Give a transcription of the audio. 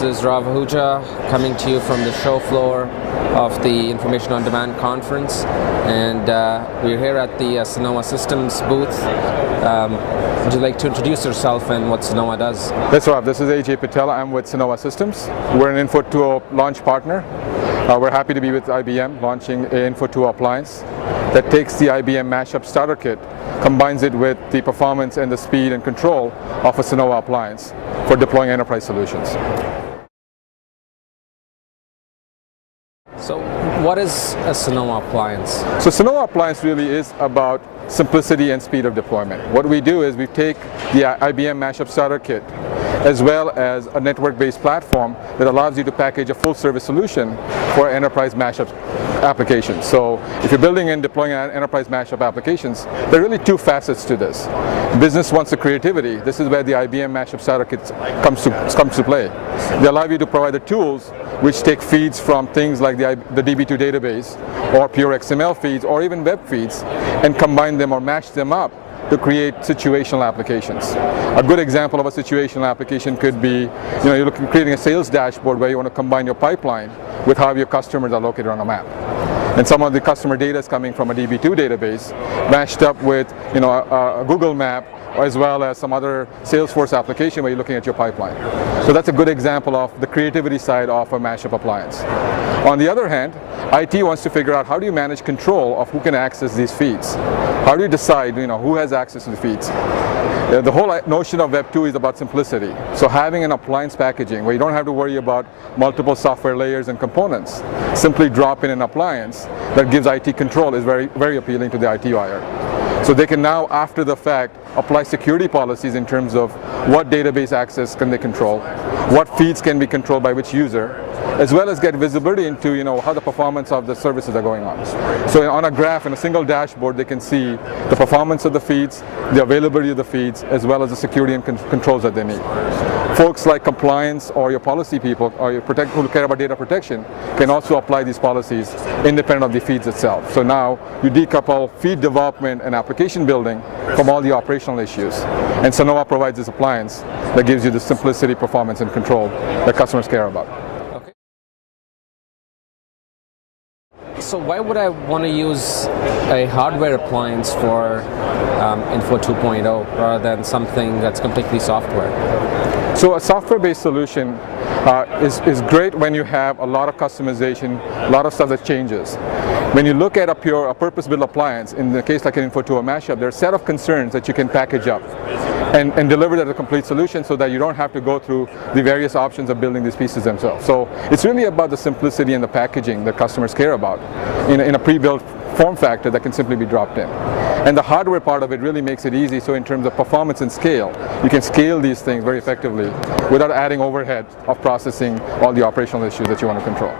This is Rav Ahuja coming to you from the show floor of the Information on Demand conference, and we're here at the Sonoa Systems booth. Would you like to introduce yourself and what Sonoa does? Yes, Rav. This is Ajay Patel. I'm with Sonoa Systems. We're an Info 2.0 launch partner. We're happy to be with IBM launching an Info 2.0 appliance that takes the IBM Mashup Starter Kit, combines it with the performance and the speed and control of a Sonoa appliance for deploying enterprise solutions. So what is a Sonoa appliance? So Sonoa appliance really is about simplicity and speed of deployment. What we do is we take the IBM Mashup Starter Kit as well as a network-based platform that allows you to package a full-service solution for enterprise mashup applications. So if you're building and deploying enterprise mashup applications, there are really two facets to this. Business wants the creativity. This is where the IBM Mashup Starter Kit comes to play. They allow you to provide the tools which take feeds from things like the DB2 database or pure XML feeds or even web feeds and combine them or match them up to create situational applications. A good example of a situational application could be, you're creating a sales dashboard where you want to combine your pipeline with how your customers are located on a map. And some of the customer data is coming from a DB2 database matched up with a Google map as well as some other Salesforce application where you're looking at your pipeline. So that's a good example of the creativity side of a mashup appliance. On the other hand, IT wants to figure out how do you manage control of who can access these feeds. How do you decide who has access to the feeds? The whole notion of Web 2 is about simplicity. So having an appliance packaging where you don't have to worry about multiple software layers and components, simply drop in an appliance that gives IT control is very, very appealing to the IT buyer. So they can now, after the fact, apply security policies in terms of what database access can they control, what feeds can be controlled by which user, as well as get visibility into how the performance of the services are going on. So on a graph, in a single dashboard, they can see the performance of the feeds, the availability of the feeds, as well as the security and controls that they need. Folks like compliance or your policy people or your who care about data protection can also apply these policies independent of the feeds itself. So now you decouple feed development and application building from all the operational issues. And Sonoa provides this appliance that gives you the simplicity, performance, and control that customers care about. Okay. So why would I want to use a hardware appliance for Info 2.0 rather than something that's completely software? So a software-based solution is great when you have a lot of customization, a lot of stuff that changes. When you look at a purpose-built appliance, in the case like an Info 2.0 mashup, there are a set of concerns that you can package up and deliver that as a complete solution so that you don't have to go through the various options of building these pieces themselves. So it's really about the simplicity and the packaging that customers care about in a pre-built form factor that can simply be dropped in. And the hardware part of it really makes it easy, so in terms of performance and scale, you can scale these things very effectively without adding overhead of processing all the operational issues that you want to control.